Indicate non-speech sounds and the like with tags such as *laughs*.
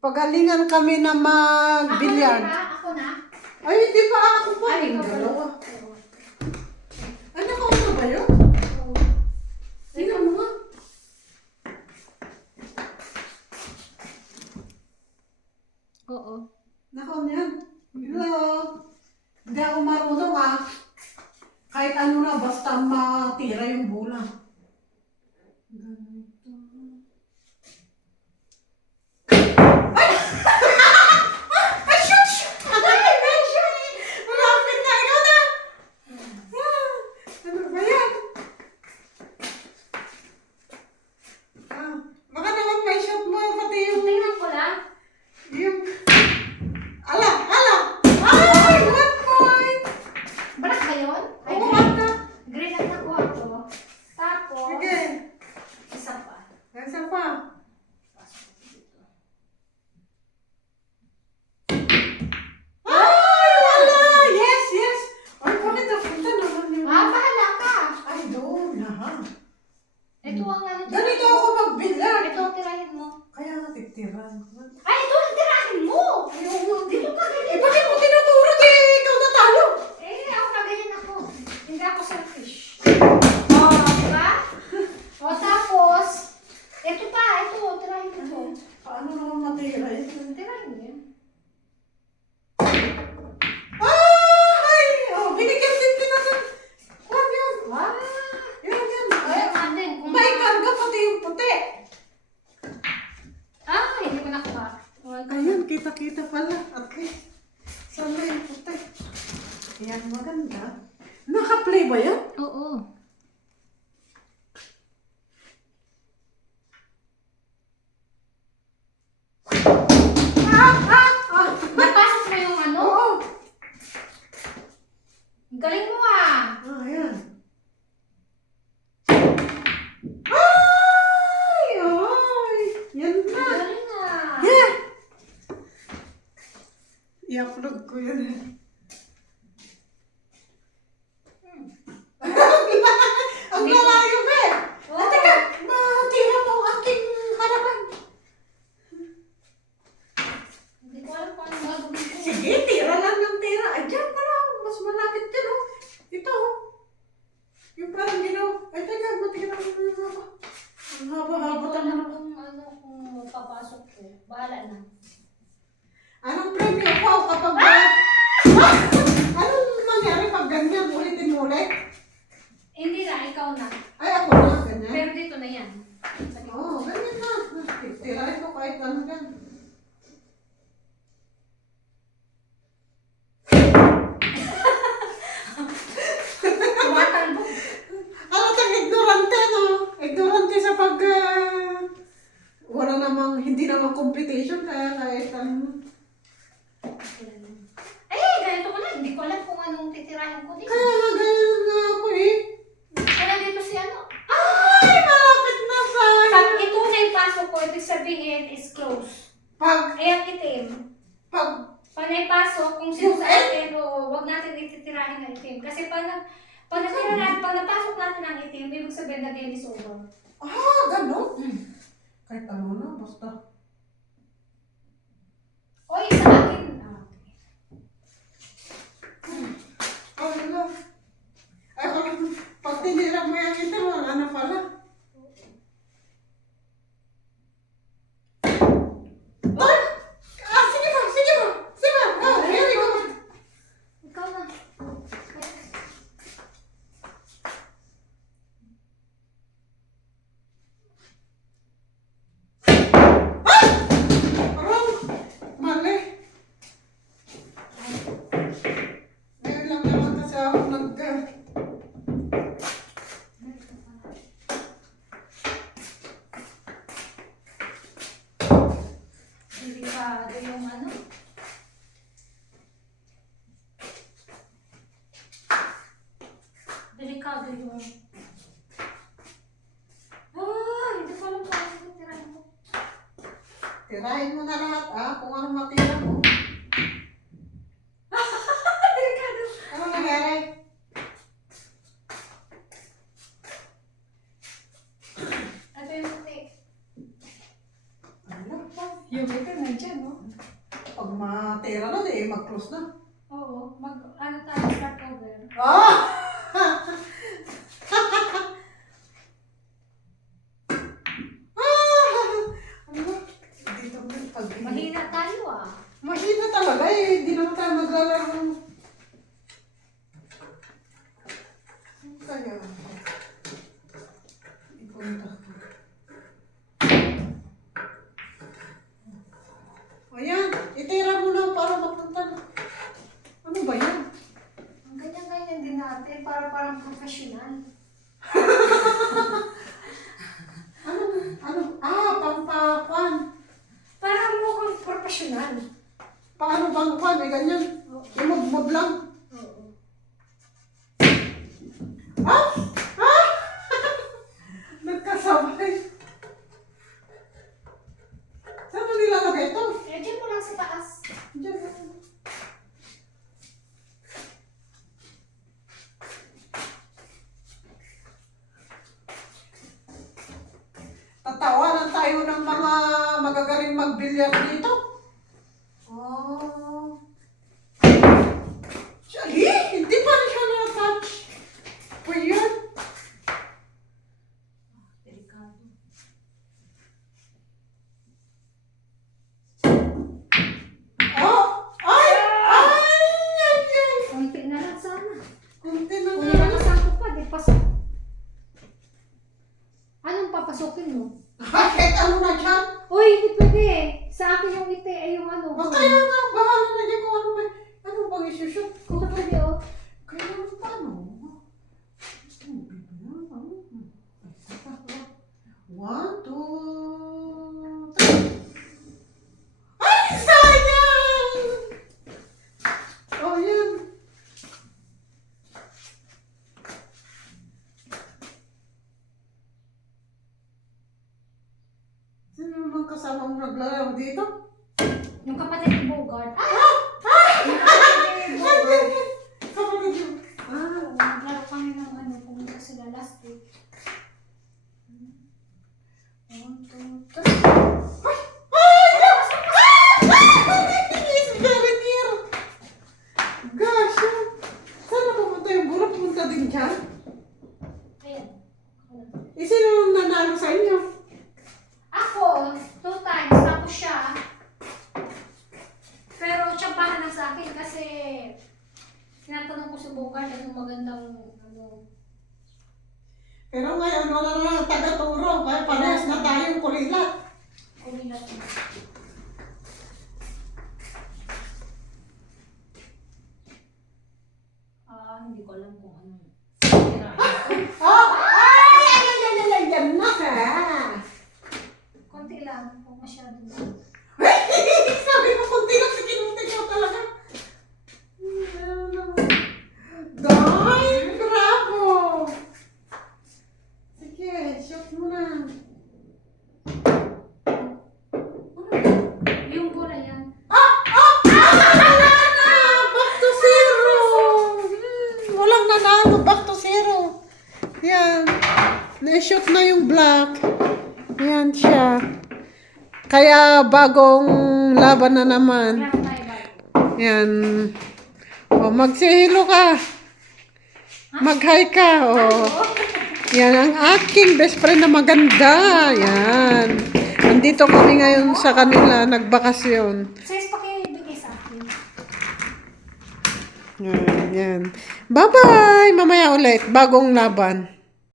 Pagalingan kami na mag-billiard. Ako na, ako na. Ay, hindi pa ako pa. Ay, ikaw dalawa. Ay, nakaw na ba yun? Tingnan mo nga. Oo. Nakaw na yan. Hello. Hindi ako marunong ah. Kahit ano na, basta matira yung bola. Ganito. Ay! Ay, shoot! Shoot! Ay, ay, shoot! Malapit na, ikaw na! Ah, Ano ba yan? Ah, baka naman may shot mo, pati yung... Tingnan ko lang. yung... Ala! Ala! Ay! One point! Black ba yun? Ay, Oo, green. ata. Green ang nakuha ko. Tapos, Sige. isa pa. Nasa pa. Ay! Wala! Yes! Yes! Ay, bakit napunta naman yung... Ah, bahala ka. Ay, doon. Aha. Ito ang ano. Ganito ako mag-billiard. Ito ang tirahin mo. Kaya nga titiran ko. Ay, ito ang tirahin mo. Dito ka Eh, ganyan. bakit mo tinuturo? Di, ikaw natalo. Eh, ako na ganyan ako. Hindi ako selfish. Ah. Oh, diba? O, tapos, ito pa, ito, tirahin mo ito. Paano naman matira ito? Tirahin mo yan. Ay! Oh, binigyan din kita ng... Huwag yan. Wow! Yan, yan. Ay, Ay, natin. Kung may karga pati yung puti. Ah, hindi ko nakuha. Okay. Kita-kita pala. At least, sana yung puti. Yan, maganda. Naka-play ba yan? Oo. Ah! Ah! Ah! Napasok mo yung ano? Oo! Galing mo ah! Ah, yan. Ay! Ay! Yan na! Galing ah! Yeah! I-upload ko yan. *laughs* Ang lalayo ba eh? Oo. Ah, teka! Matira mo ang aking harapan. Hindi ko alam kung ano gagawin ko. Sige, tira lang ng tira. Ay, dyan pa lang. Mas malapit dyan, oh. Ito, oh. Yung parang ginaw. Ay, teka, matira mo na ako. Ang Hindi haba-haba ko ka alam na. kung ano kung papasok ko. Bahala na. Anong premyo ko kapag... Ah! Anong mangyari pag ganyan? Ulitin mo ulit? Hindi na, ikaw na. Ay, ako na, ganyan. Pero dito na yan. Oo, oh, ganyan na. Tirahin ko kahit ano yan. *laughs* Tumatalbo. Ano tang ignorante, no? Ignorante sa pag... ah, wala namang, hindi namang competition, kaya kahit ano. Eh, ganito ko na. Hindi ko alam kung ko dito. Kaya nga, ganyan nga ako eh. Kaya dito si ano. Ay, malapit na sa... Pag ito na ipasok ko, ibig sabihin is close. Pag, Ayan itim. pag, Pag naipasok, kung sino sa atin, o wag natin ititirahin ng itim. Kasi pag, na- pag, natira natin, pag napasok natin ang itim, ibig sabihin na game is over. ah, gano'n? Mm. Kahit ano na, basta. Biblical nandiyan, no? Pag matera na, eh, mag-close na. Oo, mag, ano tayo, start over. Ah! Mahina tayo ah. Mahina talaga eh, hindi naman tayo maglalaro ng കഴിഞ്ഞാൽ nenhum. kasama mo naglalaro dito? Yung kapatid ni Bogart. Ah! Ah! Ah! Yung kapatid ni Bogart. Ah! Ah! Kapatid ah, yung... Ah, naglaro kami ng ano, pumunta sila last week. Hmm. One, two, Ay, parehas na tayong kulilat. Kulilat na. Ah, hindi ko alam kung ano. Na-shoot na yung black. Ayan siya. Kaya bagong laban na naman. Ayan. O, magsihilo ka. Mag-hi ka. O. Yan ang aking best friend na maganda. Yan. Nandito kami ngayon sa kanila. Nagbakasyon. Sis, pakibigay sa akin. Yan. Bye-bye. Mamaya ulit. Bagong laban.